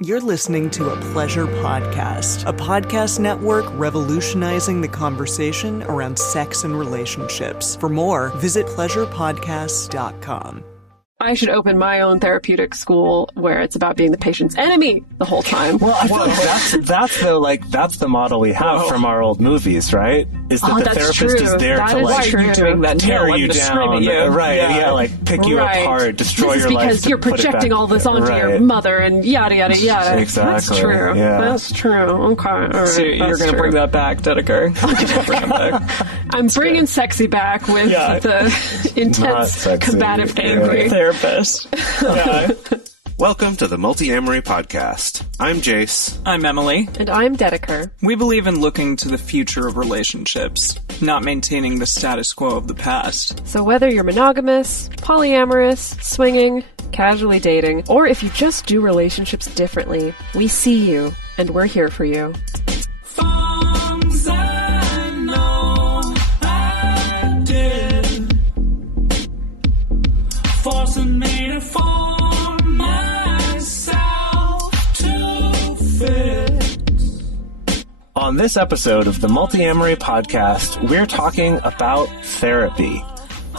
You're listening to a Pleasure Podcast, a podcast network revolutionizing the conversation around sex and relationships. For more, visit pleasurepodcasts.com. I should open my own therapeutic school where it's about being the patient's enemy the whole time. Well, I feel like that's the model we have from our old movies, right? Is that the therapist is there to like doing that. tear you down, right? Yeah, like pick you apart, destroy your life. Because you're projecting all this onto your mother and yada yada yada. Exactly. That's true. Yeah. That's true. Okay. All right. So you're going to bring that back, Dedeker. I'm bringing sexy back with the intense, combative, angry therapist. Yeah. Welcome to the Multiamory podcast. I'm Jace. I'm Emily. And I'm Dedeker. We believe in looking to the future of relationships, not maintaining the status quo of the past. So whether you're monogamous, polyamorous, swinging, casually dating, or if you just do relationships differently, we see you, and we're here for you. Forcing me to form myself to fit. On this episode of the Multiamory podcast, we're talking about therapy.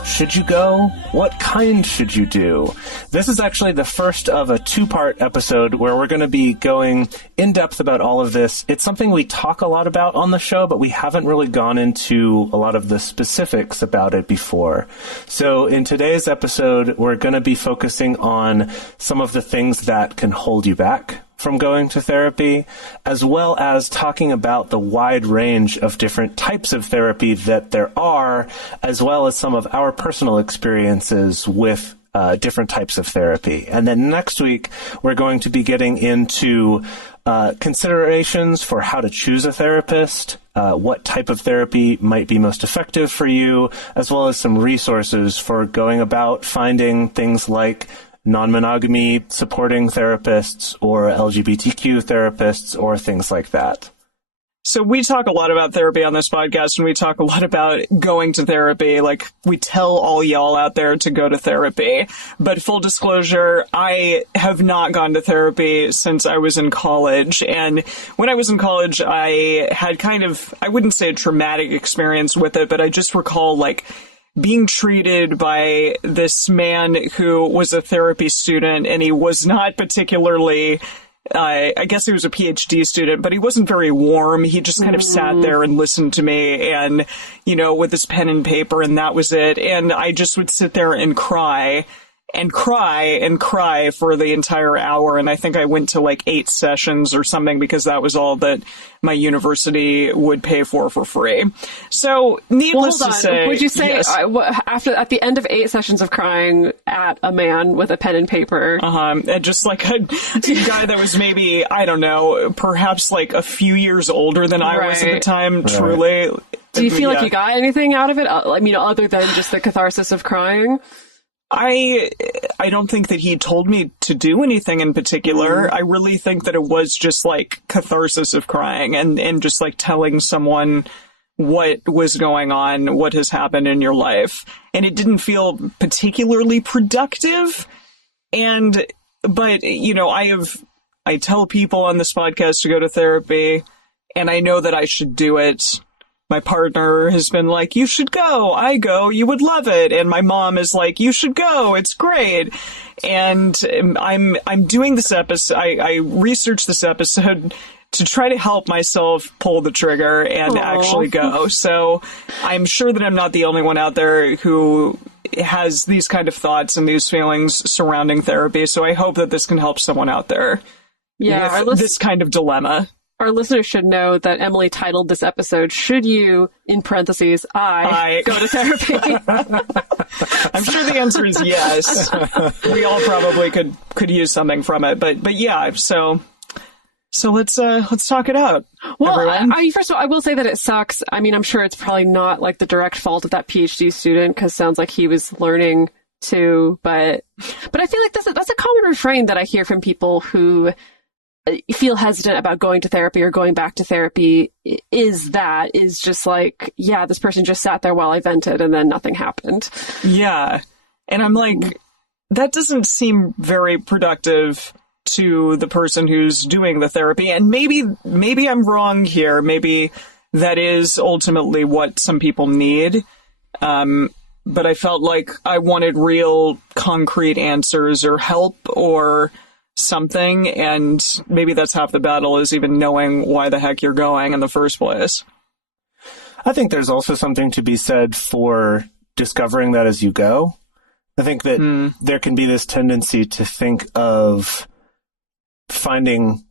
Should you go? What kind should you do? This is actually the first of a two-part episode where we're going to be going in depth about all of this. It's something we talk a lot about on the show, but we haven't really gone into a lot of the specifics about it before. So in today's episode, we're going to be focusing on some of the things that can hold you back from going to therapy, as well as talking about the wide range of different types of therapy that there are, as well as some of our personal experiences with different types of therapy. And then next week, we're going to be getting into considerations for how to choose a therapist, what type of therapy might be most effective for you, as well as some resources for going about finding things like non-monogamy supporting therapists or LGBTQ therapists or things like that. So we talk a lot about therapy on this podcast, and we talk a lot about going to therapy. Like, we tell all y'all out there to go to therapy. But full disclosure, I have not gone to therapy since I was in college. And when I was in college, I had kind of, I wouldn't say a traumatic experience with it, but I just recall, like, being treated by this man who was a therapy student, and he was not particularly, I guess he was a PhD student, but he wasn't very warm. He just kind of sat there and listened to me and, you know, with his pen and paper, and that was it. And I just would sit there and cry and cry and cry for the entire hour. And I think I went to like 8 sessions or something because that was all that my university would pay for free. So needless to say, would you say yes. at the end of 8 sessions of crying at a man with a pen and paper, and just like a guy that was maybe, I don't know, perhaps like a few years older than I was at the time, truly. Do you feel like you got anything out of it? I mean, other than just the catharsis of crying? I don't think that he told me to do anything in particular. I really think that it was just like catharsis of crying and just like telling someone what was going on, what has happened in your life. And it didn't feel particularly productive. But, you know, I tell people on this podcast to go to therapy, and I know that I should do it. My partner has been like, you should go. I go. You would love it. And my mom is like, you should go. It's great. And I'm doing this episode. I researched this episode to try to help myself pull the trigger and actually go. So I'm sure that I'm not the only one out there who has these kind of thoughts and these feelings surrounding therapy. So I hope that this can help someone out there with this kind of dilemma. Our listeners should know that Emily titled this episode, "Should You, in parentheses, I go to therapy?" I'm sure the answer is yes. We all probably could use something from it, but yeah. So let's talk it out. Well, first of all, I will say that it sucks. I mean, I'm sure it's probably not like the direct fault of that PhD student, because it sounds like he was learning too. But I feel like that's a common refrain that I hear from people who feel hesitant about going to therapy or going back to therapy is just like, yeah, this person just sat there while I vented and then nothing happened. Yeah. And I'm like, that doesn't seem very productive to the person who's doing the therapy. And maybe I'm wrong here. Maybe that is ultimately what some people need. But I felt like I wanted real concrete answers or help or something. And maybe that's half the battle, is even knowing why the heck you're going in the first place. I think there's also something to be said for discovering that as you go. I think that there can be this tendency to think of starting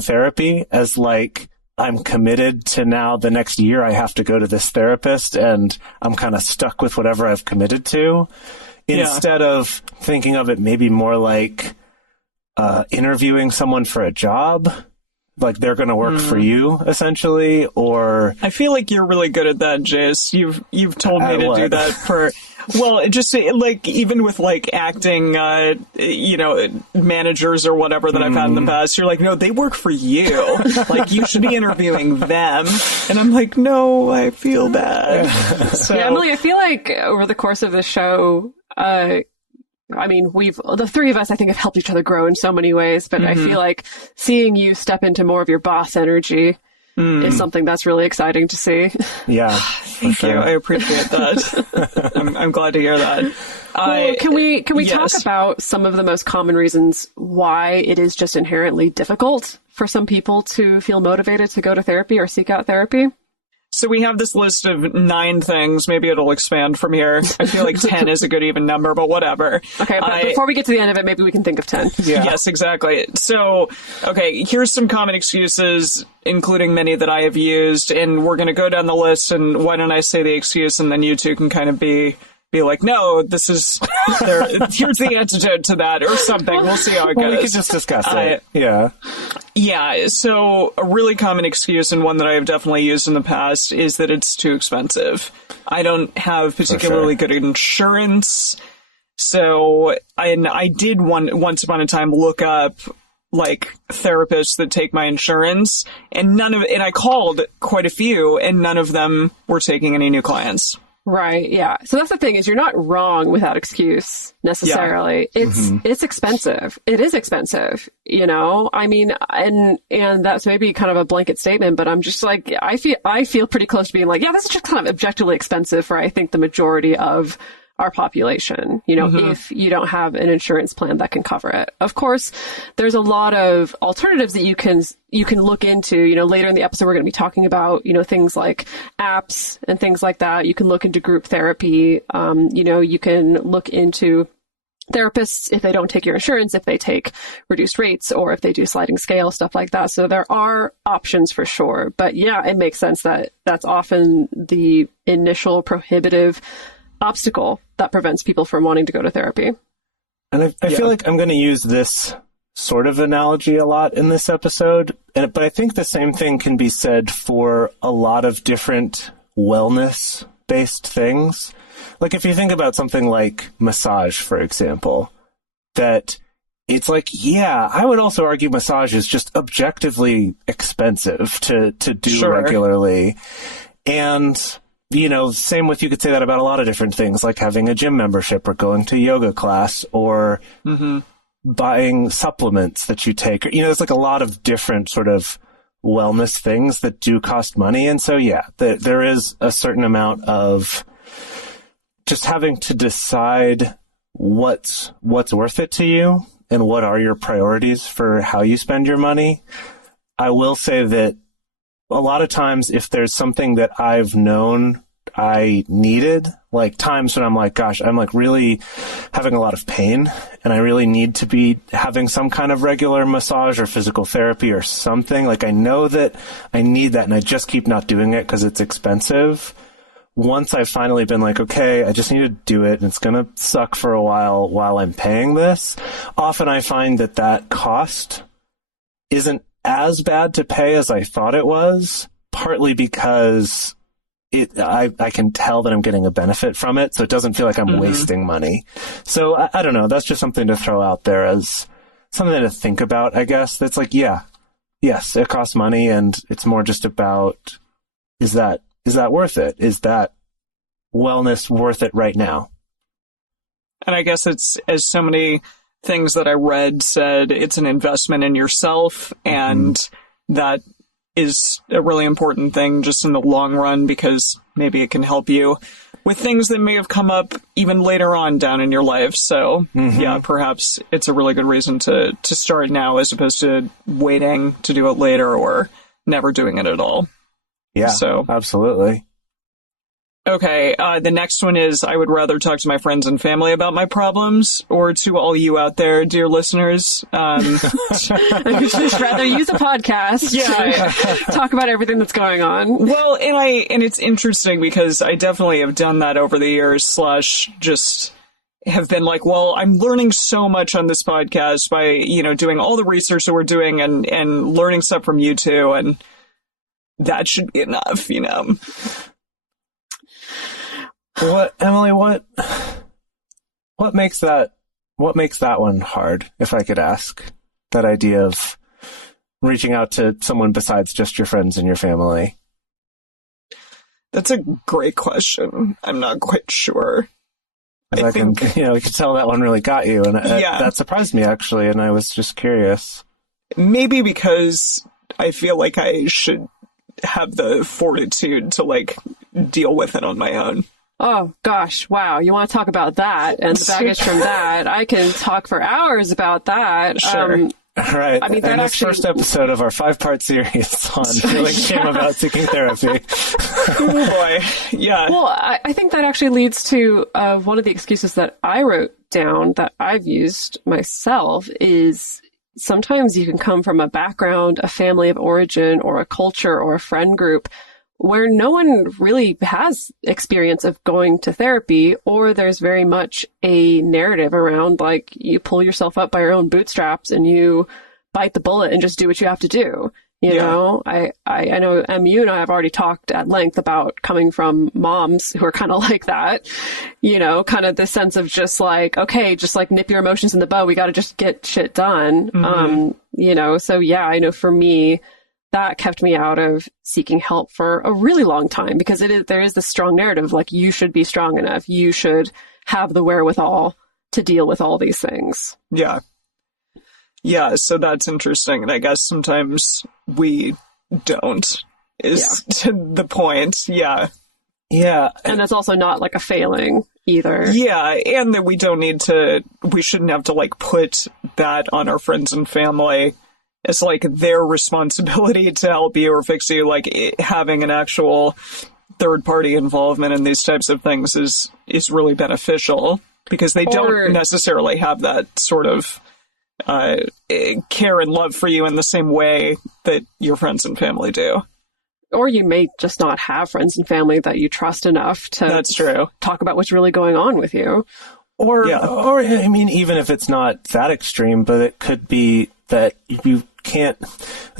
therapy as like, I'm committed to now the next year I have to go to this therapist and I'm kind of stuck with whatever I've committed to, instead of thinking of it maybe more like interviewing someone for a job. Like they're going to work for you, essentially, or... I feel like you're really good at that, Jace. You've told me to do that for... Well, it just, like, even with, like, acting, managers or whatever that I've had in the past, you're like, no, they work for you. Like, you should be interviewing them. And I'm like, no, I feel bad. So... Yeah, Emily, I feel like over the course of the show... I mean, the three of us, I think, have helped each other grow in so many ways, but I feel like seeing you step into more of your boss energy is something that's really exciting to see. Yeah. Thank you. I appreciate that. I'm glad to hear that. Well, can we talk about some of the most common reasons why it is just inherently difficult for some people to feel motivated to go to therapy or seek out therapy? So we have this list of 9 things. Maybe it'll expand from here. I feel like 10 is a good even number, but whatever. Okay, but before we get to the end of it, maybe we can think of 10. Yeah. Yes, exactly. So, okay, here's some common excuses, including many that I have used, and we're going to go down the list, and why don't I say the excuse, and then you two can kind of be like, no, this is, here's the antidote to that, or something. We'll see how it goes. We could just discuss it. Yeah. Yeah, so a really common excuse, and one that I have definitely used in the past, is that it's too expensive. I don't have particularly good insurance, so I did once upon a time look up, like, therapists that take my insurance, and I called quite a few, and none of them were taking any new clients. Right. Yeah. So that's the thing, is you're not wrong with that excuse necessarily. Yeah. It's expensive. It is expensive, I mean, and that's maybe kind of a blanket statement, but I'm just like, I feel pretty close to being like, yeah, this is just kind of objectively expensive for, I think, the majority of our population, if you don't have an insurance plan that can cover it. Of course, there's a lot of alternatives that you can look into. Later in the episode, we're going to be talking about, things like apps and things like that. You can look into group therapy. You can look into therapists if they don't take your insurance, if they take reduced rates, or if they do sliding scale, stuff like that. So there are options for sure. But yeah, it makes sense that that's often the initial prohibitive obstacle that prevents people from wanting to go to therapy. And I feel like I'm going to use this sort of analogy a lot in this episode, but I think the same thing can be said for a lot of different wellness-based things. Like if you think about something like massage, for example, that it's like, yeah, I would also argue massage is just objectively expensive to do regularly. And same with, you could say that about a lot of different things, like having a gym membership or going to yoga class or buying supplements that you take. There's like a lot of different sort of wellness things that do cost money. And so, yeah, there is a certain amount of just having to decide what's worth it to you and what are your priorities for how you spend your money. I will say that a lot of times, if there's something that I've known I needed, like times when I'm like, gosh, I'm like really having a lot of pain and I really need to be having some kind of regular massage or physical therapy or something, like I know that I need that and I just keep not doing it because it's expensive. Once I've finally been like, okay, I just need to do it and it's going to suck for a while I'm paying this, often I find that cost isn't as bad to pay as I thought it was, partly because I can tell that I'm getting a benefit from it, so it doesn't feel like I'm wasting money. So I don't know. That's just something to throw out there as something to think about, I guess. That's like, yes, it costs money, and it's more just about, is that worth it? Is that wellness worth it right now? And I guess it's, as so many things that I read said it's an investment in yourself, and that is a really important thing just in the long run, because maybe it can help you with things that may have come up even later on down in your life. So yeah, perhaps it's a really good reason to start now as opposed to waiting to do it later or never doing it at all. Yeah, so absolutely. Okay, the next one is, I would rather talk to my friends and family about my problems, or to all you out there, dear listeners. I would just rather use a podcast to talk about everything that's going on. Well, and it's interesting because I definitely have done that over the years, / just have been like, well, I'm learning so much on this podcast by, doing all the research that we're doing and learning stuff from you two, and that should be enough, What, Emily, what makes that one hard, if I could ask? That idea of reaching out to someone besides just your friends and your family. That's a great question. I'm not quite sure. I think, you could tell that one really got you, and that surprised me, actually, and I was just curious. Maybe because I feel like I should have the fortitude to, deal with it on my own. Oh, gosh. Wow. You want to talk about that and the baggage from that? I can talk for hours about that. Sure. All right. I mean, that this first episode of our 5-part series on feeling shame about seeking therapy. Oh, boy. Yeah. Well, I think that actually leads to one of the excuses that I wrote down that I've used myself is sometimes you can come from a background, a family of origin, or a culture or a friend group where no one really has experience of going to therapy, or there's very much a narrative around, you pull yourself up by your own bootstraps and you bite the bullet and just do what you have to do. You know, I know you and I have already talked at length about coming from moms who are kind of like that, kind of this sense of just okay, just nip your emotions in the bud. We got to just get shit done. So yeah, I know for me, that kept me out of seeking help for a really long time, because there is this strong narrative, you should be strong enough. You should have the wherewithal to deal with all these things. Yeah. Yeah, so that's interesting. And I guess sometimes we don't, is the point. Yeah. Yeah. And that's also not a failing either. Yeah, and that we shouldn't have to put that on our friends and family. It's their responsibility to help you or fix you. Having an actual third-party involvement in these types of things is really beneficial, because they don't necessarily have that sort of care and love for you in the same way that your friends and family do. Or you may just not have friends and family that you trust enough to That's true. talk about what's really going on with you. Or I mean, even if it's not that extreme, but it could be that you can't,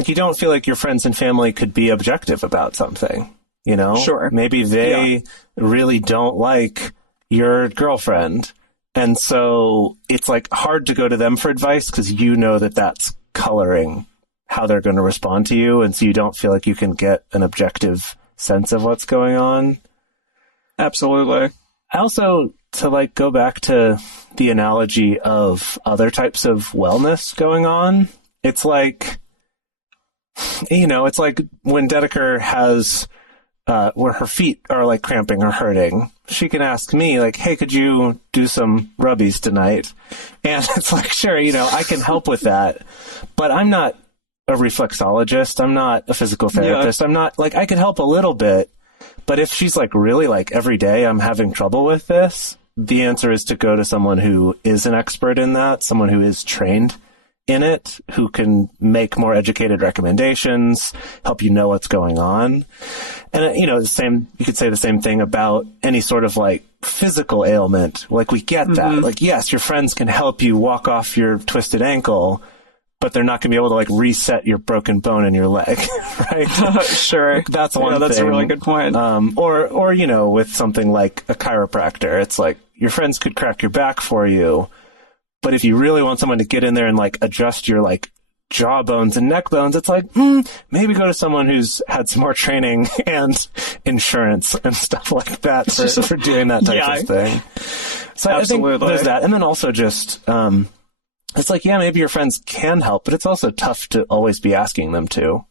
you don't feel like your friends and family could be objective about something, Sure. Maybe they really don't like your girlfriend. And so it's hard to go to them for advice, because that that's coloring how they're going to respond to you. And so you don't feel like you can get an objective sense of what's going on. Absolutely. I also, to go back to the analogy of other types of wellness going on, it's it's when Dedeker has, where her feet are cramping or hurting, she can ask me hey, could you do some rubbies tonight? And it's sure, I can help with that, but I'm not a reflexologist. I'm not a physical therapist. I'm not I could help a little bit, but if she's really every day I'm having trouble with this, the answer is to go to someone who is an expert in that, someone who is trained in it, who can make more educated recommendations, help you know what's going on. And, you could say the same thing about any sort of physical ailment. We get that. Yes, your friends can help you walk off your twisted ankle, but they're not going to be able to reset your broken bone in your leg, right? Sure. That's one thing. That's a really good point. Or, with something like a chiropractor, it's your friends could crack your back for you, but if you really want someone to get in there and adjust your jaw bones and neck bones, it's maybe go to someone who's had some more training and insurance and stuff like that for doing that type of thing. So absolutely. I think there's that. And then also just, it's like, yeah, maybe your friends can help, but it's also tough to always be asking them to,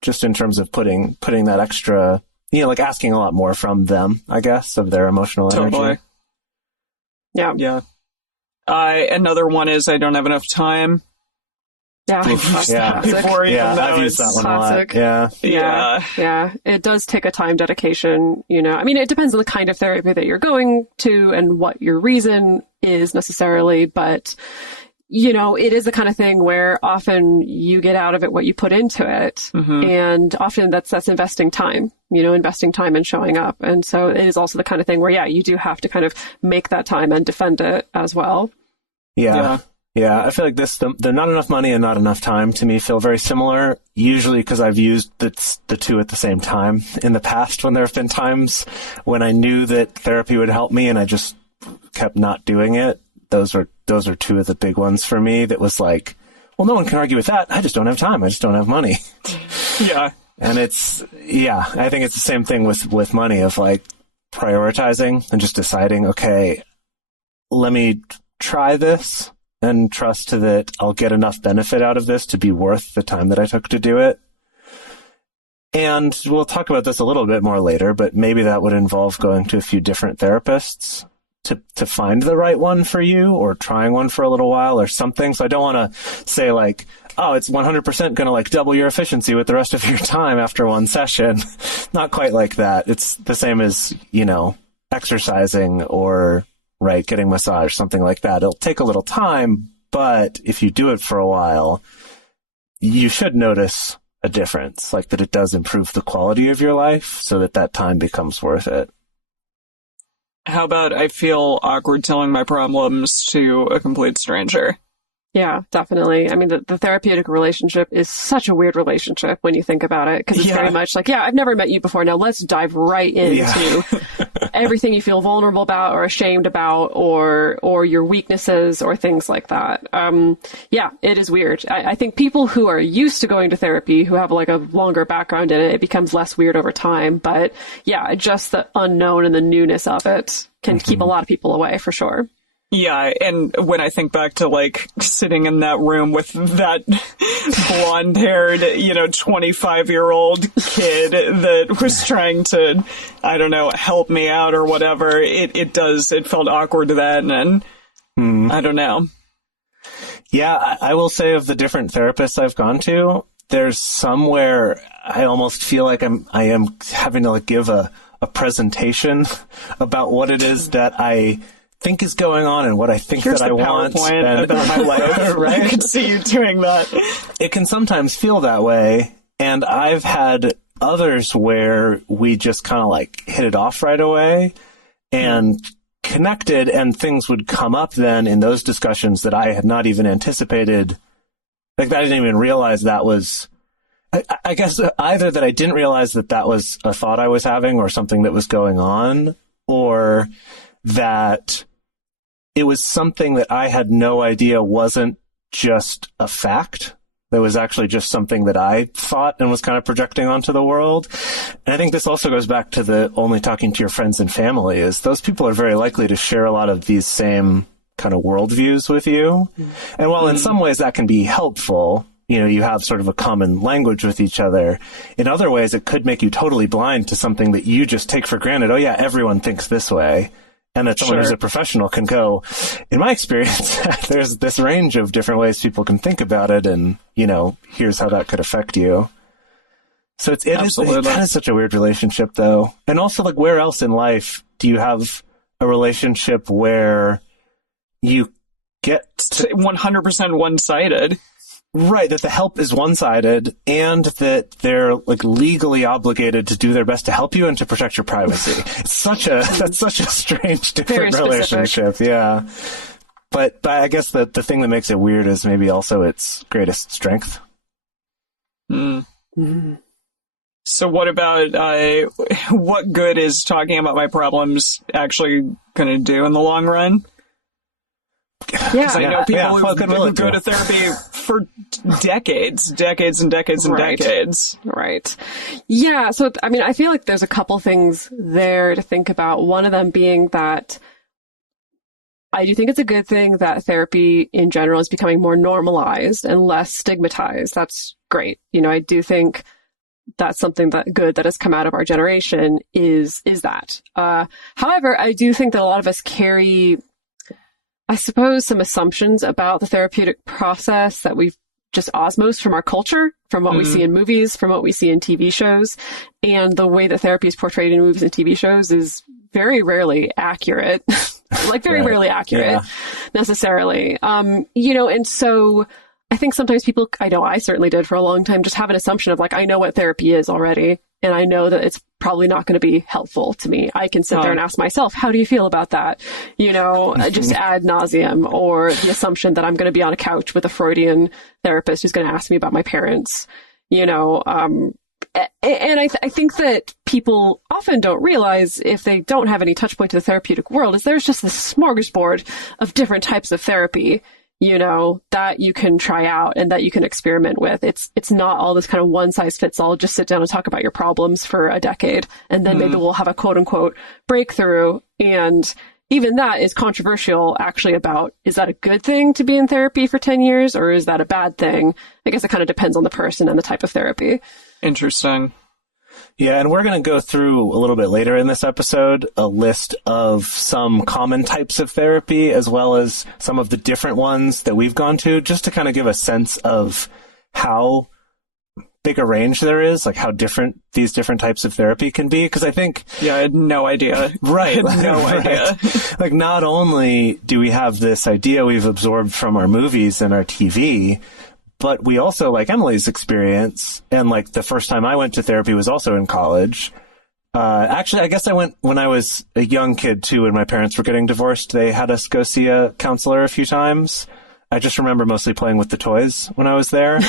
just in terms of putting that extra, like asking a lot more from them, I guess, of their emotional energy. Totally. Yeah. Yeah. Another one is I don't have enough time. Yeah. Yeah. Before even Yeah, though I've used it's that one classic. a lot. Yeah. Yeah. It does take a time dedication, I mean, it depends on the kind of therapy that you're going to and what your reason is necessarily, but it is the kind of thing where often you get out of it what you put into it. Mm-hmm. And often that's investing time, investing time and showing up. And so it is also the kind of thing where, yeah, you do have to kind of make that time and defend it as well. Yeah. I feel like the not enough money and not enough time to me feel very similar, usually because I've used the two at the same time in the past when there have been times when I knew that therapy would help me and I just kept not doing it. Those are two of the big ones for me that was like, well, no one can argue with that. I just don't have time. I just don't have money. Yeah. And I think it's the same thing with money of like prioritizing and just deciding, okay, let me try this and trust that I'll get enough benefit out of this to be worth the time that I took to do it. And we'll talk about this a little bit more later, but maybe that would involve going to a few different therapists to find the right one for you, or trying one for a little while or something. So I don't want to say like, oh, it's 100% going to like double your efficiency with the rest of your time after one session. Not quite like that. It's the same as, exercising or getting massage, something like that. It'll take a little time, but if you do it for a while, you should notice a difference, like that it does improve the quality of your life so that time becomes worth it. How about I feel awkward telling my problems to a complete stranger? Yeah, definitely. I mean, the therapeutic relationship is such a weird relationship when you think about it, because it's very much like, yeah, I've never met you before. Now let's dive right into everything you feel vulnerable about or ashamed about, or your weaknesses or things like that. Yeah, it is weird. I think people who are used to going to therapy, who have like a longer background in it, it becomes less weird over time. But yeah, just the unknown and the newness of it can keep a lot of people away for sure. Yeah, and when I think back to, like, sitting in that room with that blonde-haired, 25-year-old kid that was trying to, I don't know, help me out or whatever, it felt awkward then, and I don't know. Yeah, I will say of the different therapists I've gone to, there's some where I almost feel like I am having to, like, give a presentation about what it is that I think is going on and what I think Here's that I want. And about my life. Right? I can see you doing that. It can sometimes feel that way. And I've had others where we just kind of like hit it off right away and connected, and things would come up then in those discussions that I had not even anticipated. Like, I didn't even realize that was, I guess either that I didn't realize that was a thought I was having or something that was going on, or that it was something that I had no idea wasn't just a fact. That was actually just something that I thought and was kind of projecting onto the world. And I think this also goes back to the only talking to your friends and family, is those people are very likely to share a lot of these same kind of worldviews with you. And while in some ways that can be helpful, you have sort of a common language with each other, in other ways it could make you totally blind to something that you just take for granted. Oh yeah, everyone thinks this way. And that someone who's a professional can go, in my experience, there's this range of different ways people can think about it, and, here's how that could affect you. So it is such a weird relationship, though. And also, like, where else in life do you have a relationship where you get 100% one-sided? Right, that the help is one-sided, and that they're like legally obligated to do their best to help you and to protect your privacy. That's such a strange, different relationship. Yeah, but I guess the thing that makes it weird is maybe also its greatest strength. So what about what good is talking about my problems actually going to do in the long run? Because I know people who go to therapy for decades and decades. Right. Yeah. So, I mean, I feel like there's a couple things there to think about. One of them being that I do think it's a good thing that therapy in general is becoming more normalized and less stigmatized. That's great. I do think that's something that good that has come out of our generation is that. However, I do think that a lot of us carry, I suppose, some assumptions about the therapeutic process that we've just osmosed from our culture, from what we see in movies, from what we see in TV shows. And the way that therapy is portrayed in movies and TV shows is very rarely accurate. Like very rarely accurate necessarily. And so I think sometimes people, I know I certainly did for a long time, just have an assumption of like, I know what therapy is already. And I know that it's probably not going to be helpful to me. I can sit there and ask myself, how do you feel about that? Just ad nauseum, or the assumption that I'm going to be on a couch with a Freudian therapist who's going to ask me about my parents, and I think that people often don't realize, if they don't have any touch point to the therapeutic world, is there's just this smorgasbord of different types of therapy, that you can try out and that you can experiment with. It's not all this kind of one size fits all, just sit down and talk about your problems for a decade, and then maybe we'll have a quote unquote breakthrough. And even that is controversial, actually, about, is that a good thing to be in therapy for 10 years, or is that a bad thing? I guess it kind of depends on the person and the type of therapy. Interesting. Yeah, and we're going to go through a little bit later in this episode a list of some common types of therapy, as well as some of the different ones that we've gone to, just to kind of give a sense of how big a range there is, like how different these different types of therapy can be. Because I think... Yeah, I had no idea. Right. I had no idea. Like, not only do we have this idea we've absorbed from our movies and our TV, but we also, like Emily's experience, and like the first time I went to therapy was also in college. Actually, I guess I went when I was a young kid too, when my parents were getting divorced. They had us go see a counselor a few times. I just remember mostly playing with the toys when I was there.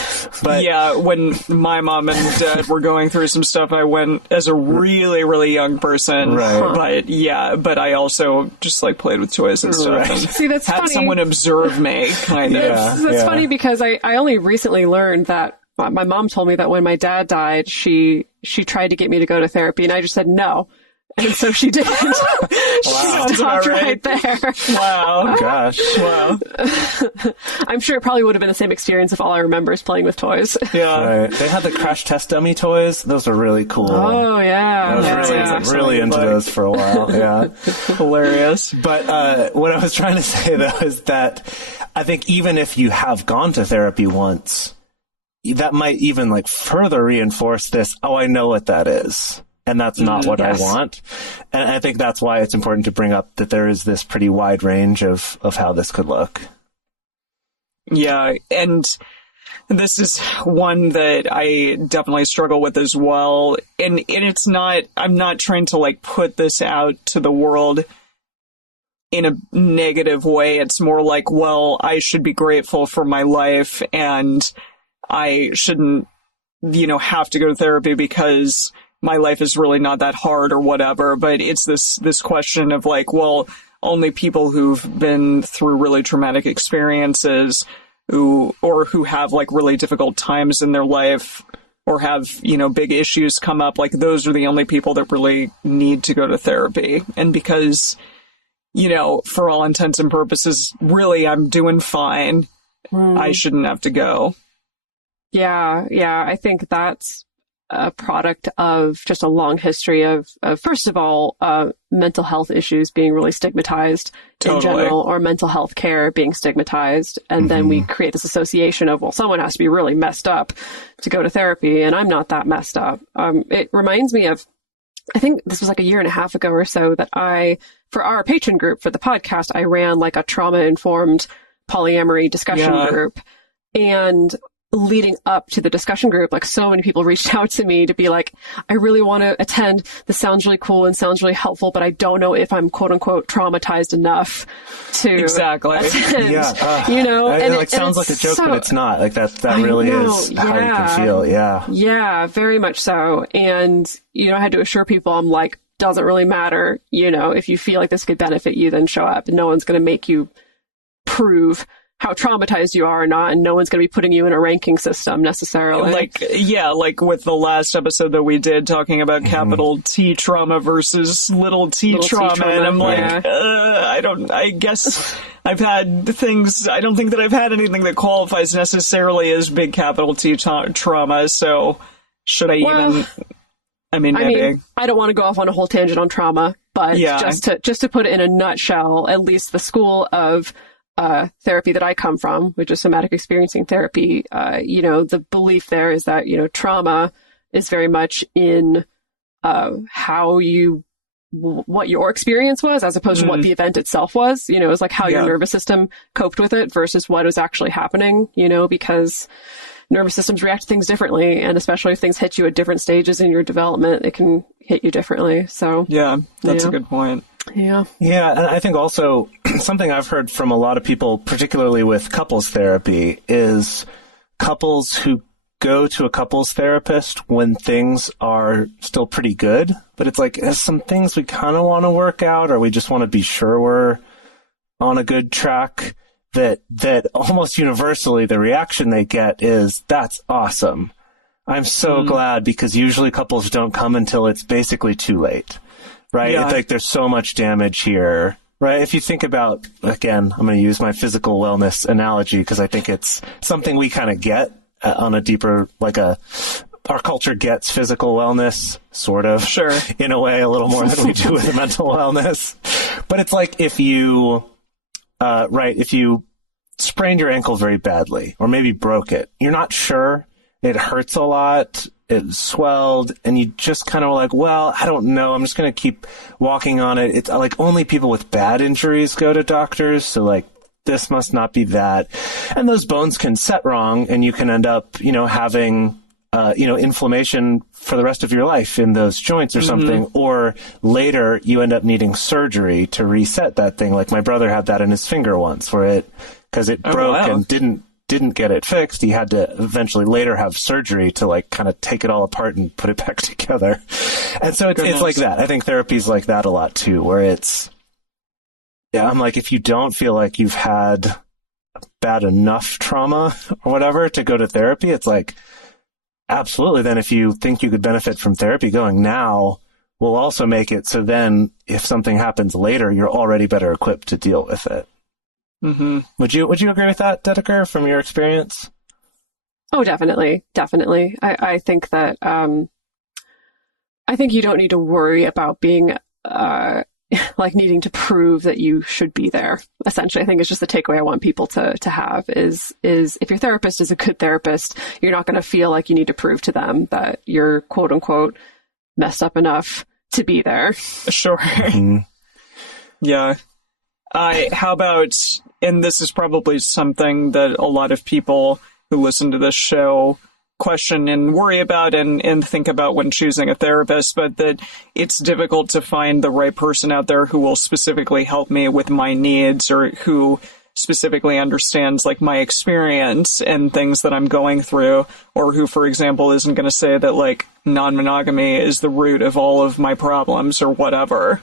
But yeah, when my mom and dad were going through some stuff, I went as a really, really young person. Right. But I also just like played with toys and stuff. Right. And See, that's had funny. someone observe me, kind of. That's funny, because I only recently learned that my mom told me that when my dad died, she tried to get me to go to therapy, and I just said no. And so she didn't. She stopped right there. Wow. Gosh. Wow. I'm sure it probably would have been the same experience if all I remember is playing with toys. Yeah. Right. They had the crash test dummy toys. Those are really cool. Oh, yeah. I was really into those for a while. Yeah. Hilarious. But what I was trying to say, though, is that I think even if you have gone to therapy once, that might even like further reinforce this, oh, I know what that is. And that's not what I want. And I think that's why it's important to bring up that there is this pretty wide range of how this could look. Yeah, and this is one that I definitely struggle with as well. And it's not, I'm not trying to like put this out to the world in a negative way. It's more like, well, I should be grateful for my life, and I shouldn't, have to go to therapy because my life is really not that hard or whatever. But it's this question of like, well, only people who've been through really traumatic experiences who have like really difficult times in their life, or have, big issues come up, like those are the only people that really need to go to therapy. And because, for all intents and purposes, really, I'm doing fine. I shouldn't have to go. Yeah. I think that's a product of just a long history of first of all, mental health issues being really stigmatized in general, or mental health care being stigmatized. And then we create this association of, well, someone has to be really messed up to go to therapy, and I'm not that messed up. It reminds me of, I think this was like a year and a half ago or so, that for our patron group for the podcast, I ran like a trauma-informed polyamory discussion group. And leading up to the discussion group, like so many people reached out to me to be like, I really want to attend. This sounds really cool and sounds really helpful, but I don't know if I'm quote unquote traumatized enough to attend. Yeah. And it sounds like a joke, but it's not. Like that really is how you can feel. Yeah. Yeah, very much so. And, I had to assure people, I'm like, doesn't really matter. If you feel like this could benefit you, then show up. No one's going to make you prove how traumatized you are or not, and no one's going to be putting you in a ranking system necessarily. Like with the last episode that we did talking about capital T trauma versus little t trauma, and I'm like, I guess I've had things, I don't think that I've had anything that qualifies necessarily as big capital T trauma, so should I even... I mean, I don't want to go off on a whole tangent on trauma, but just to put it in a nutshell, at least the school of therapy that I come from, which is somatic experiencing therapy, the belief there is that, trauma is very much in what your experience was, as opposed to what the event itself was. It was like how your nervous system coped with it versus what was actually happening, because nervous systems react to things differently, and especially if things hit you at different stages in your development, it can hit you differently. So yeah, that's a good point. Yeah. Yeah, and I think also something I've heard from a lot of people, particularly with couples therapy, is couples who go to a couples therapist when things are still pretty good, but it's like there's some things we kind of want to work out, or we just want to be sure we're on a good track. That almost universally the reaction they get is, that's awesome. I'm so glad, because usually couples don't come until it's basically too late, right? Yeah. It's like there's so much damage here, right? If you think about, again, I'm going to use my physical wellness analogy because I think it's something we kind of get on a deeper, our culture gets physical wellness, sort of. Sure. In a way, a little more than we do with mental wellness. But it's like if you sprained your ankle very badly, or maybe broke it, you're not sure, it hurts a lot, it swelled, and you just kind of like, well, I don't know, I'm just going to keep walking on it. It's like only people with bad injuries go to doctors, so like this must not be that. And those bones can set wrong, and you can end up, having inflammation for the rest of your life in those joints or something, or later you end up needing surgery to reset that thing. Like my brother had that in his finger once, where because it broke and didn't get it fixed, he had to eventually later have surgery to like kind of take it all apart and put it back together. And so it's like that. I think therapy's like that a lot too, where I'm like, if you don't feel like you've had bad enough trauma or whatever to go to therapy, it's like, absolutely. Then if you think you could benefit from therapy, going now will also make it so then if something happens later, you're already better equipped to deal with it. Mm-hmm. Would you agree with that, Dedeker, from your experience? Oh, definitely. Definitely. I think that, I think you don't need to worry about being, needing to prove that you should be there. Essentially, I think it's just the takeaway I want people to have is if your therapist is a good therapist, you're not going to feel like you need to prove to them that you're quote unquote messed up enough to be there. Sure. Mm-hmm. Yeah. How about, and this is probably something that a lot of people who listen to this show question and worry about and think about when choosing a therapist, but that it's difficult to find the right person out there who will specifically help me with my needs, or who specifically understands like my experience and things that I'm going through, or who, for example, isn't going to say that like non-monogamy is the root of all of my problems or whatever.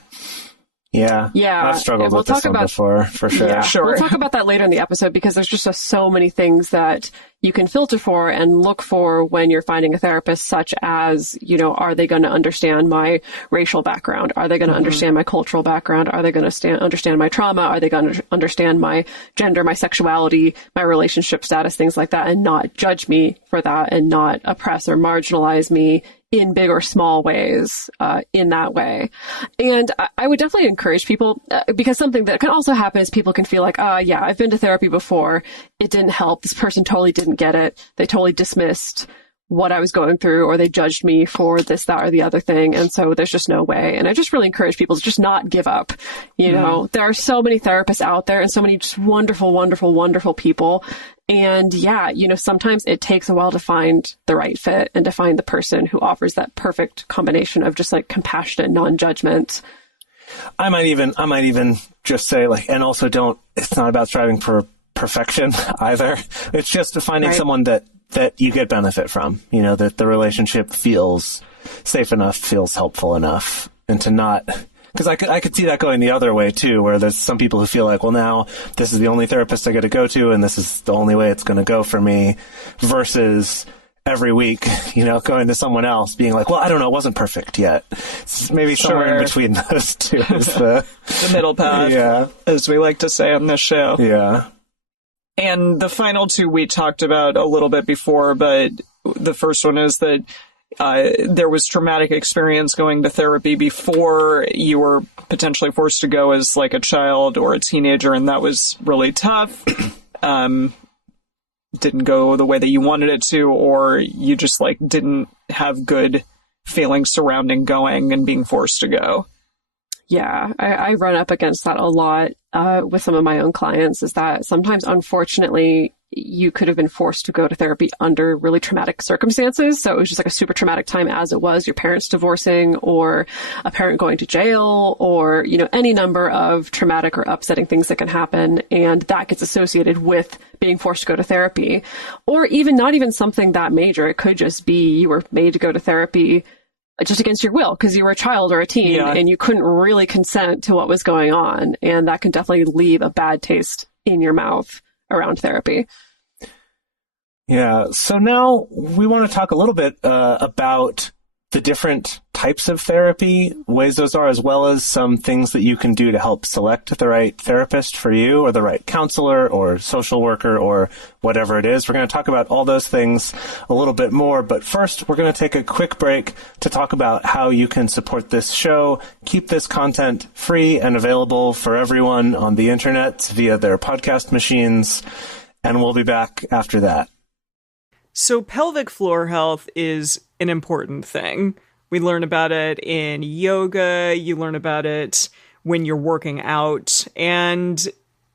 Yeah. I've struggled with this one before, for sure. Yeah, sure. We'll talk about that later in the episode, because there's just so many things that you can filter for and look for when you're finding a therapist, such as, are they going to understand my racial background? Are they going to understand my cultural background? Are they going to understand my trauma? Are they going to understand my gender, my sexuality, my relationship status, things like that, and not judge me for that, and not oppress or marginalize me in big or small ways, in that way. And I would definitely encourage people, because something that can also happen is people can feel like, I've been to therapy before. It didn't help. This person totally didn't get it. They totally dismissed what I was going through, or they judged me for this, that, or the other thing. And so there's just no way. And I just really encourage people to just not give up. There are so many therapists out there, and so many just wonderful, wonderful, wonderful people. And sometimes it takes a while to find the right fit and to find the person who offers that perfect combination of just like compassion, non-judgment. I might even just say and also it's not about striving for perfection either. It's just finding someone that you get benefit from, that the relationship feels safe enough, feels helpful enough, and to not Because I could see that going the other way too, where there's some people who feel like, well, now this is the only therapist I get to go to, and this is the only way it's going to go for me, versus every week, going to someone else being like, well, I don't know, it wasn't perfect yet. It's maybe somewhere in between those two is the middle path, as we like to say on this show. Yeah. And the final two we talked about a little bit before, but the first one is that there was traumatic experience going to therapy before you were potentially forced to go as like a child or a teenager, and that was really tough. Didn't go the way that you wanted it to, or you just like didn't have good feelings surrounding going and being forced to go. Yeah, I run up against that a lot with some of my own clients, is that sometimes, unfortunately, you could have been forced to go to therapy under really traumatic circumstances. So it was just like a super traumatic time, as it was your parents divorcing, or a parent going to jail, or, any number of traumatic or upsetting things that can happen. And that gets associated with being forced to go to therapy, or even not even something that major. It could just be you were made to go to therapy just against your will because you were a child or a teen and you couldn't really consent to what was going on. And that can definitely leave a bad taste in your mouth around therapy. Yeah. So now we want to talk a little bit about the different types of therapy, ways those are, as well as some things that you can do to help select the right therapist for you, or the right counselor or social worker or whatever it is. We're going to talk about all those things a little bit more. But first, we're going to take a quick break to talk about how you can support this show, keep this content free and available for everyone on the internet via their podcast machines. And we'll be back after that. So pelvic floor health is an important thing. We learn about it in yoga, you learn about it when you're working out, and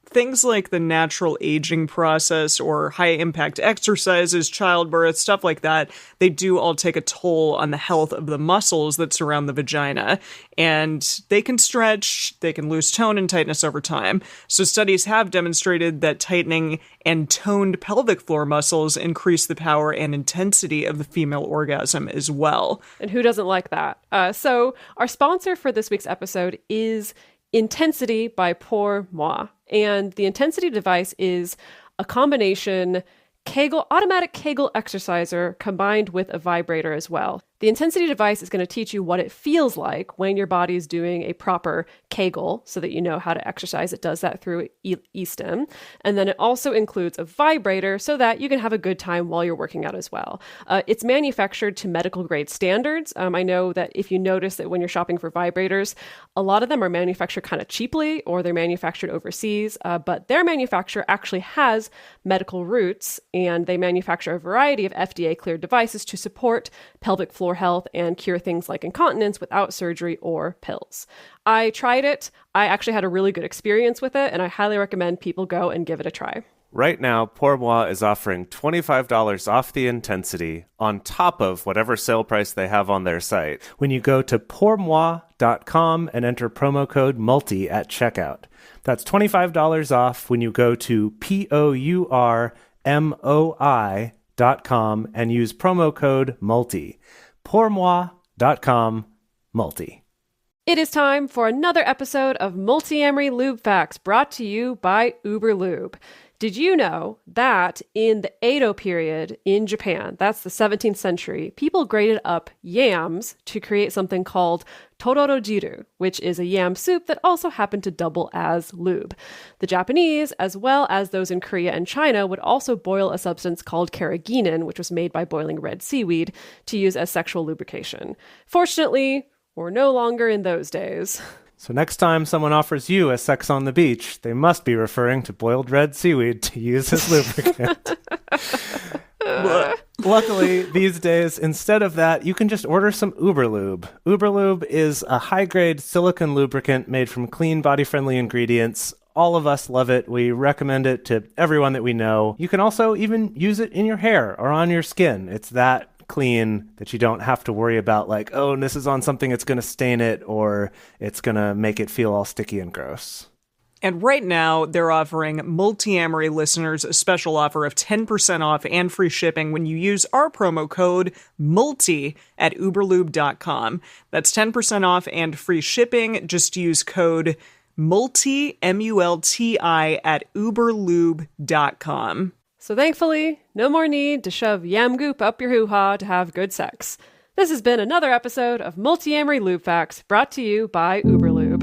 things like the natural aging process or high impact exercises, childbirth, stuff like that, they do all take a toll on the health of the muscles that surround the vagina. And they can stretch, they can lose tone and tightness over time. So studies have demonstrated that tightening and toned pelvic floor muscles increase the power and intensity of the female orgasm as well. And who doesn't like that? So our sponsor for this week's episode is Intensity by Pour Moi. And the Intensity device is a combination automatic Kegel exerciser combined with a vibrator as well. The Intensity device is going to teach you what it feels like when your body is doing a proper Kegel so that you know how to exercise. It does that through e-stim. And then it also includes a vibrator so that you can have a good time while you're working out as well. It's manufactured to medical grade standards. I know that if you notice that when you're shopping for vibrators, a lot of them are manufactured kind of cheaply, or they're manufactured overseas, but their manufacturer actually has medical roots, and they manufacture a variety of FDA cleared devices to support pelvic floor health and cure things like incontinence without surgery or pills. I tried it. I actually had a really good experience with it, and I highly recommend people go and give it a try. Right now, Pour Moi is offering $25 off the Intensity on top of whatever sale price they have on their site when you go to pourmoi.com and enter promo code MULTI at checkout. That's $25 off when you go to pourmoi.com and use promo code MULTI. pourmoi.com, multi. It is time for another episode of Multiamory Lube Facts, brought to you by Uber Lube. Did you know that in the Edo period in Japan, that's the 17th century, people grated up yams to create something called tororojiru, which is a yam soup that also happened to double as lube. The Japanese, as well as those in Korea and China, would also boil a substance called carrageenan, which was made by boiling red seaweed, to use as sexual lubrication. Fortunately, we're no longer in those days. So next time someone offers you a sex on the beach, they must be referring to boiled red seaweed to use as lubricant. Luckily, these days, instead of that, you can just order some Uberlube. Uberlube is a high-grade silicone lubricant made from clean, body-friendly ingredients. All of us love it. We recommend it to everyone that we know. You can also even use it in your hair or on your skin. It's that clean that you don't have to worry about like, oh, this is on something, it's going to stain it, or it's going to make it feel all sticky and gross. And right now, they're offering Multiamory listeners a special offer of 10% off and free shipping when you use our promo code MULTI at uberlube.com. That's 10% off and free shipping. Just use code MULTI, M-U-L-T-I, at uberlube.com. So thankfully, no more need to shove yam goop up your hoo-ha to have good sex. This has been another episode of Multiamory Lube Facts, brought to you by Uberlube.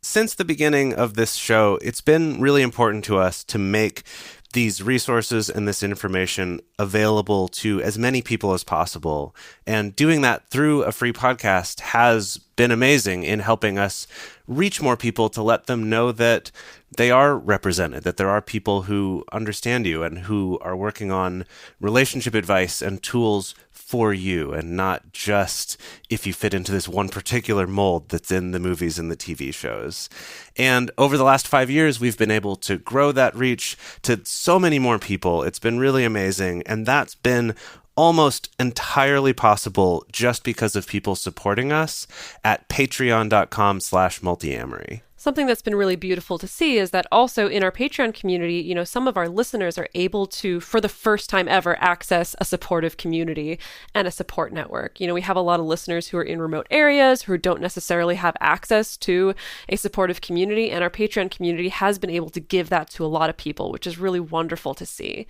Since the beginning of this show, it's been really important to us to make these resources and this information available to as many people as possible. And doing that through a free podcast has been amazing in helping us reach more people, to let them know that they are represented, that there are people who understand you and who are working on relationship advice and tools for you, and not just if you fit into this one particular mold that's in the movies and the TV shows. And over the last 5 years, we've been able to grow that reach to so many more people. It's been really amazing. And that's been almost entirely possible just because of people supporting us at patreon.com/multiamory. Something that's been really beautiful to see is that also in our Patreon community, some of our listeners are able to, for the first time ever, access a supportive community and a support network. We have a lot of listeners who are in remote areas who don't necessarily have access to a supportive community, and our Patreon community has been able to give that to a lot of people, which is really wonderful to see.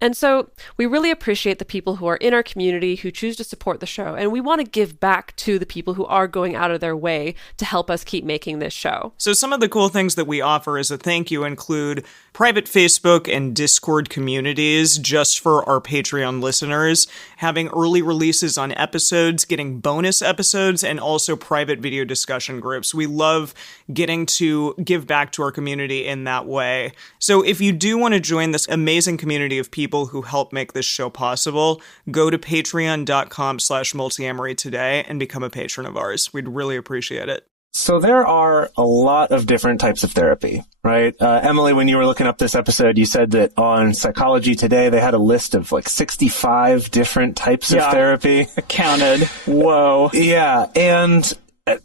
And so we really appreciate the people who are in our community who choose to support the show, and we want to give back to the people who are going out of their way to help us keep making this show. So some of the cool things that we offer as a thank you include private Facebook and Discord communities just for our Patreon listeners, having early releases on episodes, getting bonus episodes, and also private video discussion groups. We love getting to give back to our community in that way. So if you do want to join this amazing community of people who help make this show possible, go to patreon.com/multiamory today and become a patron of ours. We'd really appreciate it. So there are a lot of different types of therapy, right? Emily, when you were looking up this episode, you said that on Psychology Today, they had a list of 65 different types of therapy. I counted. Whoa. Yeah. And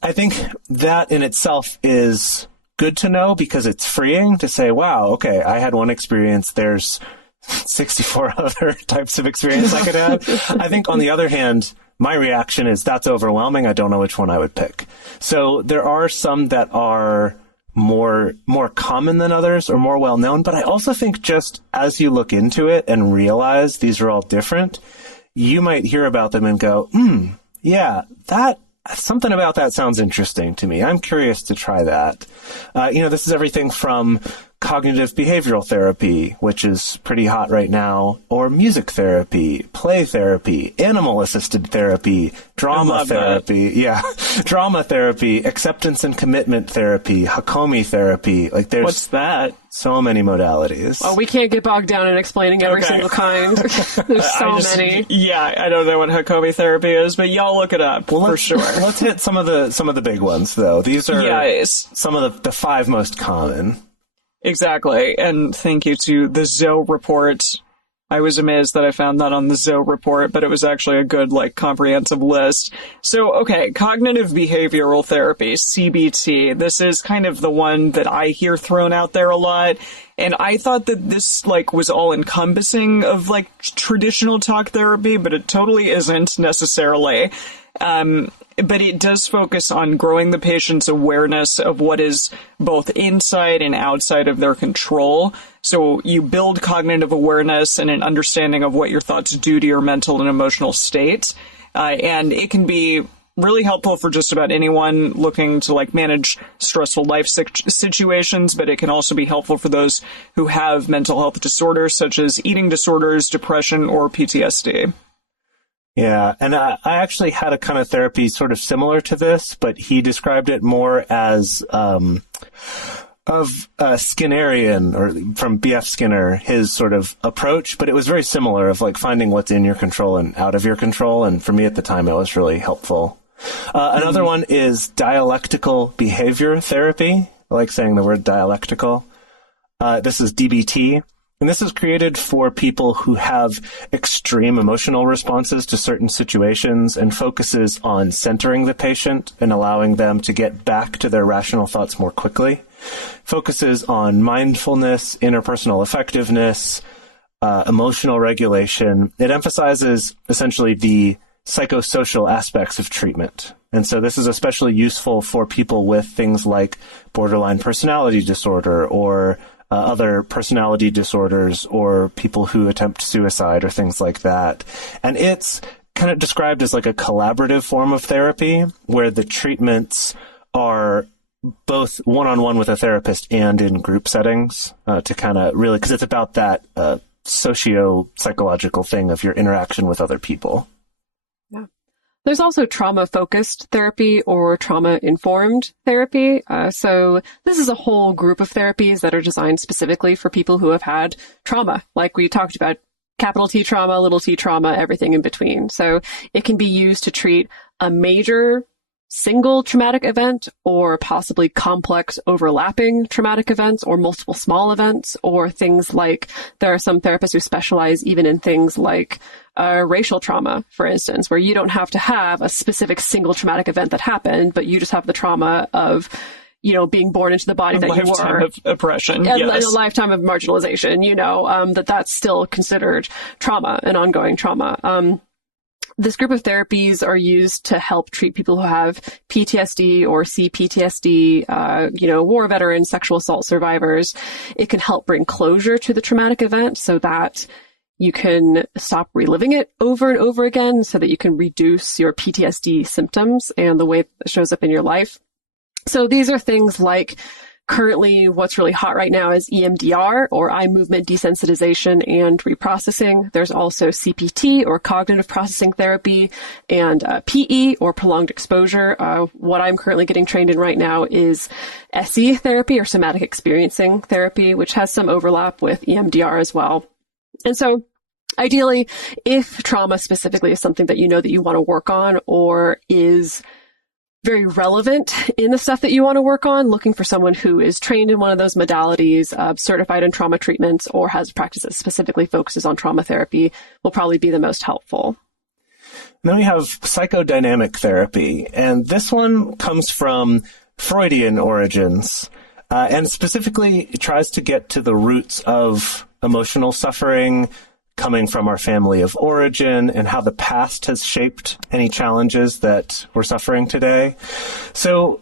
I think that in itself is good to know, because it's freeing to say, wow, okay, I had one experience. There's 64 other types of experience I could have. I think on the other hand, my reaction is that's overwhelming. I don't know which one I would pick. So there are some that are more common than others or more well known. But I also think just as you look into it and realize these are all different, you might hear about them and go, yeah, that something about that sounds interesting to me. I'm curious to try that. This is everything from cognitive behavioral therapy, which is pretty hot right now, or music therapy, play therapy, animal-assisted therapy, drama therapy, drama therapy, acceptance and commitment therapy, Hakomi therapy. There's What's that? So many modalities. Oh, we can't get bogged down in explaining every single kind. There's so many. Yeah, I don't know what Hakomi therapy is, but y'all look it up for sure. Let's hit some of the big ones, though. These are some of the 5 most common. Exactly, and thank you to the Zoe report. I was amazed that I found that on the Zoe report, but it was actually a good, comprehensive list. So, okay, cognitive behavioral therapy, CBT. This is kind of the one that I hear thrown out there a lot. And I thought that this, was all encompassing of, traditional talk therapy, but it totally isn't necessarily. But it does focus on growing the patient's awareness of what is both inside and outside of their control. So you build cognitive awareness and an understanding of what your thoughts do to your mental and emotional state. And it can be really helpful for just about anyone looking to manage stressful life situations, but it can also be helpful for those who have mental health disorders such as eating disorders, depression, or PTSD. Yeah, and I actually had a kind of therapy sort of similar to this, but he described it more as Skinnerian, or from B.F. Skinner, his sort of approach, but it was very similar of finding what's in your control and out of your control, and for me at the time it was really helpful. Another one is dialectical behavior therapy. I like saying the word dialectical. This is DBT. And this is created for people who have extreme emotional responses to certain situations and focuses on centering the patient and allowing them to get back to their rational thoughts more quickly. Focuses on mindfulness, interpersonal effectiveness, emotional regulation. It emphasizes essentially the psychosocial aspects of treatment. And so this is especially useful for people with things like borderline personality disorder or other personality disorders or people who attempt suicide or things like that. And it's kind of described as like a collaborative form of therapy where the treatments are both one-on-one with a therapist and in group settings to kind of really, because it's about that socio-psychological thing of your interaction with other people. Yeah. There's also trauma-focused therapy or trauma-informed therapy. So this is a whole group of therapies that are designed specifically for people who have had trauma, like we talked about, capital T trauma, little t trauma, everything in between. So it can be used to treat a major single traumatic event or possibly complex overlapping traumatic events or multiple small events, or things like there are some therapists who specialize even in things like racial trauma, for instance, where you don't have to have a specific single traumatic event that happened, but you just have the trauma of, you know, being born into the body that you were. A lifetime of oppression, and yes. a lifetime of marginalization, you know, that's still considered trauma, an ongoing trauma. This group of therapies are used to help treat people who have PTSD or CPTSD, war veterans, sexual assault survivors. It can help bring closure to the traumatic event so that you can stop reliving it over and over again, so that you can reduce your PTSD symptoms and the way it shows up in your life. So these are things like, currently, what's really hot right now is EMDR, or eye movement desensitization and reprocessing. There's also CPT, or cognitive processing therapy, and PE, or prolonged exposure. What I'm currently getting trained in right now is SE therapy, or somatic experiencing therapy, which has some overlap with EMDR as well. And so ideally, if trauma specifically is something that you know that you want to work on or is very relevant in the stuff that you want to work on, looking for someone who is trained in one of those modalities, certified in trauma treatments, or has a practice that specifically focuses on trauma therapy will probably be the most helpful. And then we have psychodynamic therapy, and this one comes from Freudian origins, and specifically it tries to get to the roots of emotional suffering coming from our family of origin and how the past has shaped any challenges that we're suffering today. So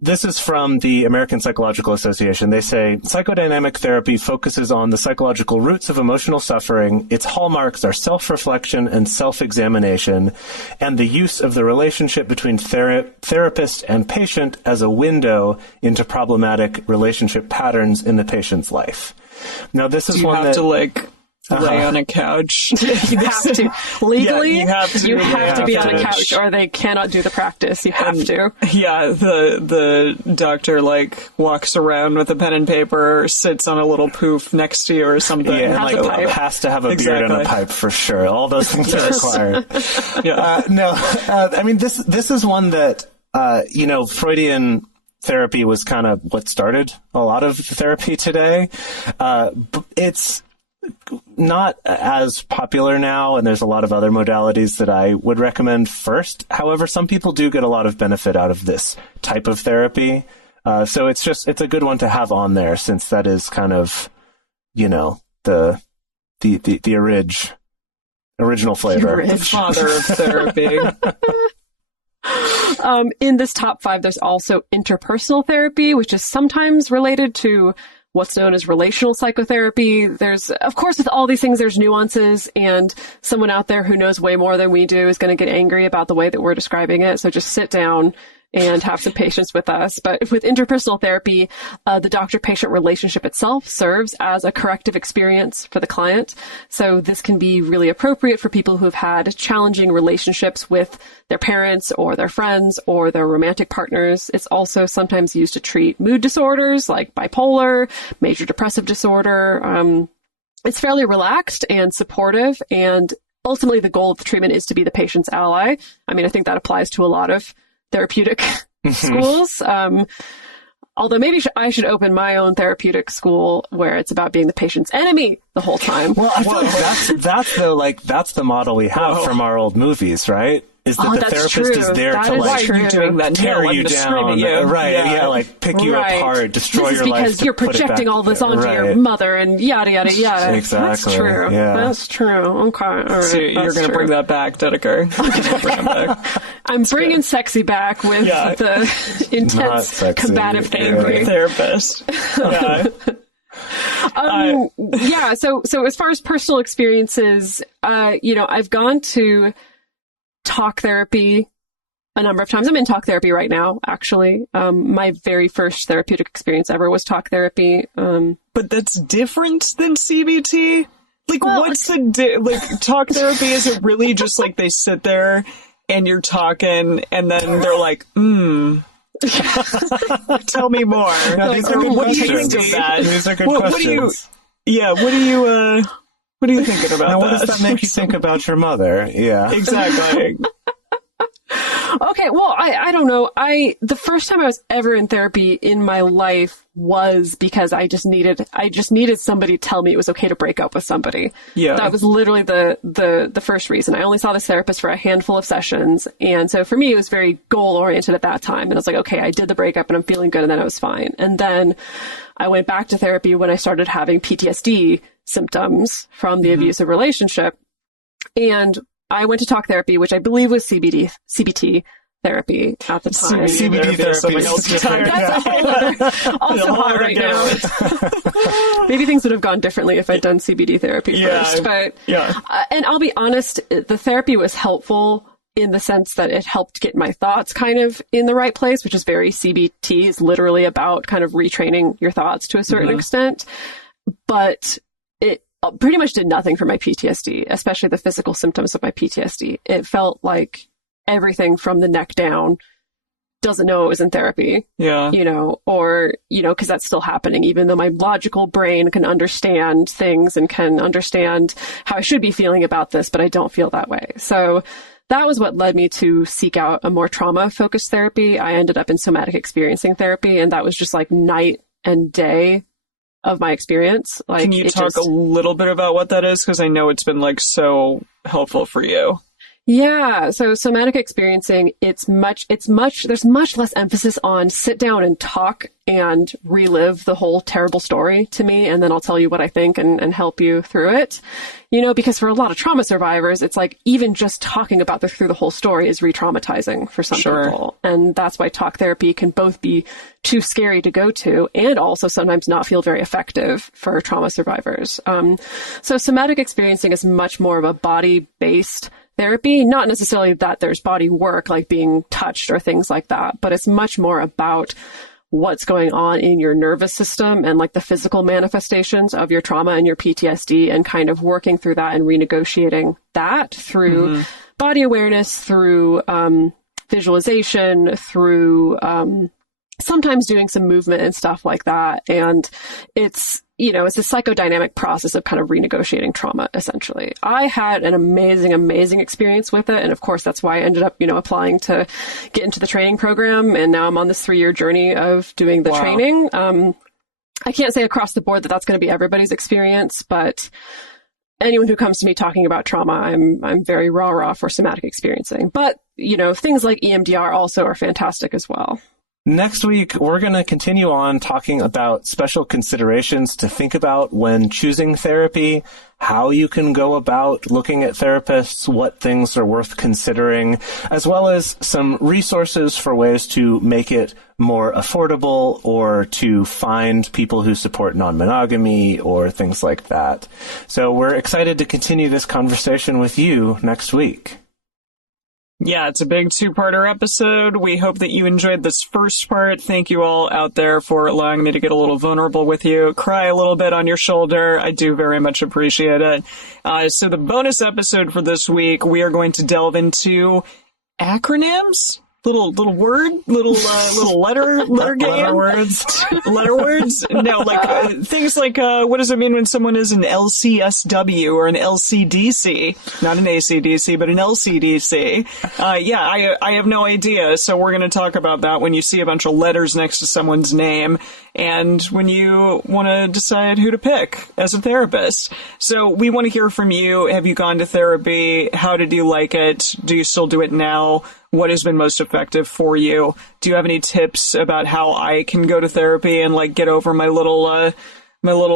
this is from the American Psychological Association. They say, psychodynamic therapy focuses on the psychological roots of emotional suffering. Its hallmarks are self-reflection and self-examination, and the use of the relationship between therapist and patient as a window into problematic relationship patterns in the patient's life. Now, this is one that... lay on a couch. You have to. Legally, yeah, you have to be on a couch, or they cannot do the practice. You have to. Yeah, the doctor walks around with a pen and paper, sits on a little poof next to you or something. Yeah, has to have a beard and a pipe for sure. All those things are required. This is one that Freudian therapy was kind of what started a lot of therapy today. It's not as popular now, and there's a lot of other modalities that I would recommend first. However, some people do get a lot of benefit out of this type of therapy. So it's a good one to have on there, since that is kind of, the original flavor. The father of therapy. In this top 5, there's also interpersonal therapy, which is sometimes related to what's known as relational psychotherapy. There's, of course, with all these things, there's nuances, and someone out there who knows way more than we do is going to get angry about the way that we're describing it. So just sit down and have some patience with us. But with interpersonal therapy, the doctor-patient relationship itself serves as a corrective experience for the client. So this can be really appropriate for people who've had challenging relationships with their parents or their friends or their romantic partners. It's also sometimes used to treat mood disorders like bipolar, major depressive disorder. It's fairly relaxed and supportive, and ultimately the goal of the treatment is to be the patient's ally. I mean, I think that applies to a lot of therapeutic schools. Although maybe I should open my own therapeutic school where it's about being the patient's enemy the whole time. Well, I feel like that's the model we have from our old movies, right? Is that the therapist is there to like doing that tear you down, right? Yeah, like pick you apart, destroy this is your life. Because you're projecting all this onto your mother and yada yada yada. Exactly. That's true. Yeah. That's true. Okay. All right. So you're going to bring that back, Dedeker. I'm bringing sexy back with the intense combative therapy. Therapist. Yeah. So as far as personal experiences, I've gone to talk therapy a number of times. I'm in talk therapy right now, actually. My very first therapeutic experience ever was talk therapy. But that's different than CBT? Like, what's the talk therapy? Is it really just like they sit there and you're talking and then they're like, tell me more. No, these are good what do you questions. think of that? These are good questions. What are you thinking about now, that? what does that make you think about your mother? Yeah. Exactly. Okay, well, I don't know. The first time I was ever in therapy in my life was because I just needed somebody to tell me it was okay to break up with somebody. Yeah. That was literally the first reason. I only saw this therapist for a handful of sessions. And so for me, it was very goal oriented at that time. And I was like, okay, I did the breakup and I'm feeling good. And then I was fine. And then I went back to therapy when I started having PTSD symptoms from the abusive relationship. And I went to talk therapy, which I believe was CBT therapy at the time. CBT therapy is else different. That's a whole other, also hot right now. Maybe things would have gone differently if I'd done CBT therapy first. But and I'll be honest, the therapy was helpful in the sense that it helped get my thoughts kind of in the right place, which is very CBT is literally about kind of retraining your thoughts to a certain extent. But it pretty much did nothing for my PTSD, especially the physical symptoms of my PTSD. It felt like everything from the neck down doesn't know it was in therapy. Yeah. Because that's still happening, even though my logical brain can understand things and can understand how I should be feeling about this, but I don't feel that way. So that was what led me to seek out a more trauma-focused therapy. I ended up in somatic experiencing therapy, and that was just like night and day of my experience. Like, can you talk a little bit about what that is? Because I know it's been like so helpful for you. Yeah. So somatic experiencing, there's much less emphasis on sit down and talk and relive the whole terrible story to me. And then I'll tell you what I think and help you through it. Because for a lot of trauma survivors, it's like even just talking about through the whole story is re-traumatizing for some people. And that's why talk therapy can both be too scary to go to and also sometimes not feel very effective for trauma survivors. So somatic experiencing is much more of a body-based therapy, not necessarily that there's body work like being touched or things like that, but it's much more about what's going on in your nervous system and like the physical manifestations of your trauma and your PTSD and kind of working through that and renegotiating that through body awareness, through visualization, through sometimes doing some movement and stuff like that. And it's a psychodynamic process of kind of renegotiating trauma, essentially. I had an amazing, amazing experience with it. And of course, that's why I ended up, applying to get into the training program. And now I'm on this 3-year journey of doing the training. I can't say across the board that that's going to be everybody's experience, but anyone who comes to me talking about trauma, I'm very rah-rah for somatic experiencing. But, things like EMDR also are fantastic as well. Next week, we're going to continue on talking about special considerations to think about when choosing therapy, how you can go about looking at therapists, what things are worth considering, as well as some resources for ways to make it more affordable or to find people who support non-monogamy or things like that. So we're excited to continue this conversation with you next week. Yeah, it's a big 2-parter episode. We hope that you enjoyed this first part. Thank you all out there for allowing me to get a little vulnerable with you, cry a little bit on your shoulder. I do very much appreciate it. So the bonus episode for this week, we are going to delve into acronyms. little word, little letter game. Letter words? Letter words? No, like things like what does it mean when someone is an LCSW or an LCDC? Not an ACDC, but an LCDC. I have no idea. So we're going to talk about that when you see a bunch of letters next to someone's name and when you want to decide who to pick as a therapist. So we want to hear from you. Have you gone to therapy? How did you like it? Do you still do it now? What has been most effective for you? Do you have any tips about how I can go to therapy and like get over my little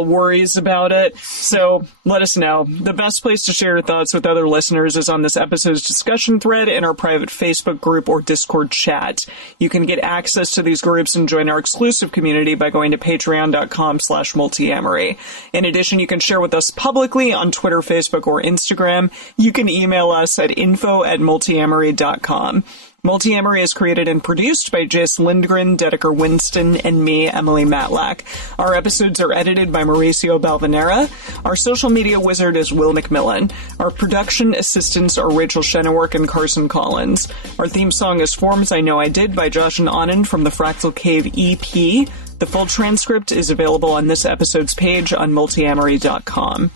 worries about it? So let us know. The best place to share your thoughts with other listeners is on this episode's discussion thread in our private Facebook group or Discord chat. You can get access to these groups and join our exclusive community by going to patreon.com/multiamory. In addition, you can share with us publicly on Twitter, Facebook, or Instagram. You can email us at info@multiamory.com. Multiamory is created and produced by Jace Lindgren, Dedeker Winston, and me, Emily Matlack. Our episodes are edited by Mauricio Balvanera. Our social media wizard is Will McMillan. Our production assistants are Rachel Shennework and Carson Collins. Our theme song is Forms I Know I Did by Josh and Anand from the Fractal Cave EP. The full transcript is available on this episode's page on multiamory.com.